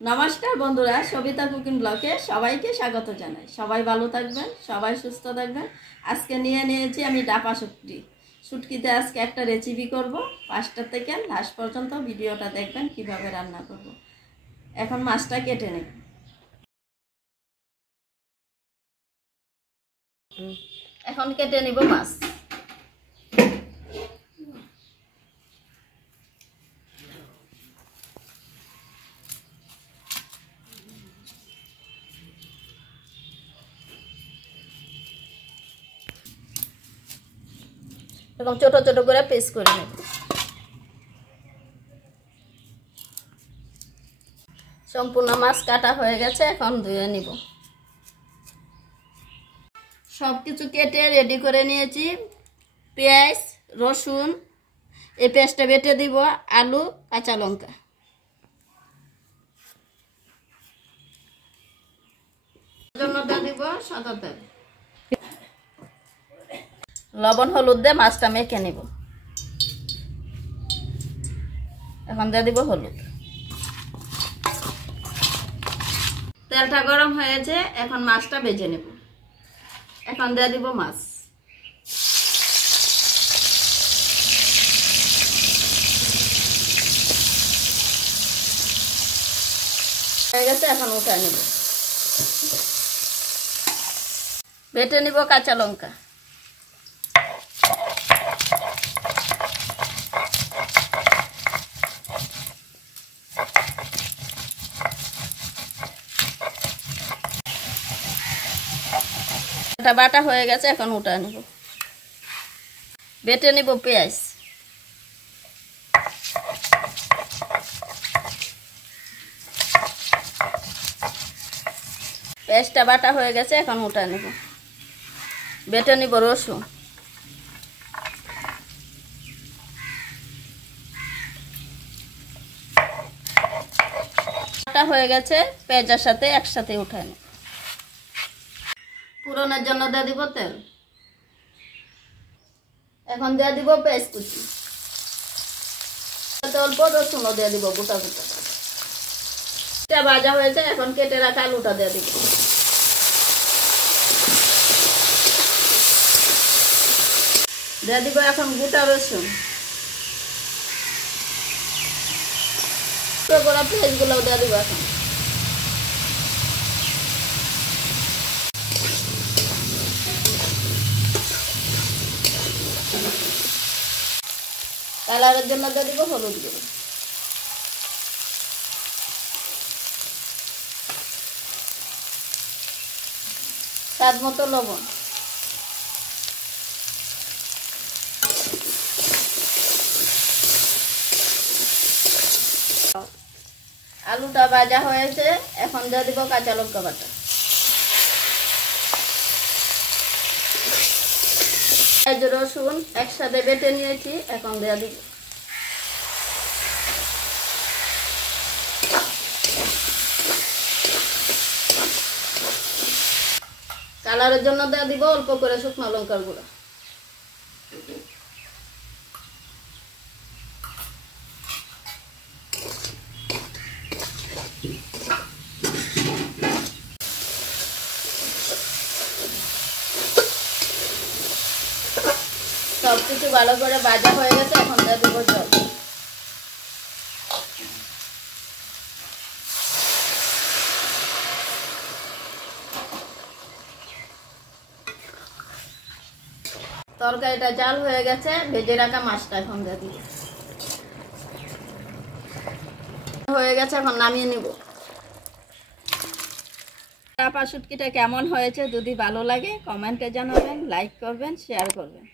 নমস্কার বন্ধুরা, সবিতা কুকিং ব্লগে সবাইকে স্বাগত জানাই। সবাই ভালো থাকবেন, সবাই সুস্থ থাকবেন। আজকে নিয়েছি আমি ডাপা শুটকি। শুটকিতে আজকে একটা রেসিপি করব। ফার্স্ট থেকে লাস্ট পর্যন্ত ভিডিওটা দেখবেন কিভাবে রান্না করব। এখন মাছটা কেটে নেব। এখন কেটে নিব মাছ। এরকম ছোট ছোট করে পিস করে নেব। সম্পূর্ণ মাছ কাটা হয়ে গেছে, এখন ধুয়ে নিব। সব কিছু কেটে রেডি করে নিয়েছি। পেঁয়াজ, রসুন, এই পেঁয়াজটা বেটে দিব, আলু, কাঁচা লঙ্কা। জন্য দিব সাদা তেল, লবণ হলুদ দিয়ে মাছটা মেখে নিব। এখন দিয়ে দিব হলুদ। তেলটা গরম হয়েছে, এখন মাছটা ভেজে নেব। এখন দিয়ে দিব মাছ। হয়ে গেছে, এখন উঠায় নেব। বেটে নিব কাঁচা লঙ্কা। বাটা হয়ে গেছে, এখন উঠায় নেব। বেটে নিব পেঁয়াজ। পেঁয়াজটা বাটা হয়ে গেছে, এখন উঠায় নেব। বেটে নিব রসুন। বাটা হয়ে গেছে, পেঁয়াজের সাথে একসাথে উঠায় নেব। ফোড়নের জন্য দিয়ে দিব তেল। এখন দিয়ে দিব পেঁয়াজ কুচি। অল্প রসুনও দিয়ে দিব গোটা গোটা। এটা ভাজা হয়েছে, এখন কেটে রাখা আলুটা দিয়ে দিব। দিয়ে দিব এখন গোটা রসুন। পেঁয়াজ গুলো দিয়ে দিব এখন। কালারের জন্য দিয়ে দিব হলুদ গুঁড়ো। স্বাদ মতো লবণ। আলুটা ভাজা হয়েছে, এখন দিয়ে দিব কাঁচা লঙ্কা বাটা। পেঁয়াজ রসুন একসাথে বেটে নিয়েছি, এখন দিয়ে দিব। কালারের জন্য দিয়ে দিব অল্প করে শুকনো লঙ্কার গুঁড়ো। সবকিছু ভালো করে ভাজা হয়ে গেছে, এখন দিয়ে দিব জল। তরকারিটা জাল হয়ে গেছে, ভেজে রাখা মাছটা এখন দিয়ে দিব। হয়ে গেছে, এখন নামিয়ে নিব। ডাপা শুটকিটা কেমন হয়েছে যদি ভালো লাগে কমেন্টে জানাবেন, লাইক করবেন, শেয়ার করবেন।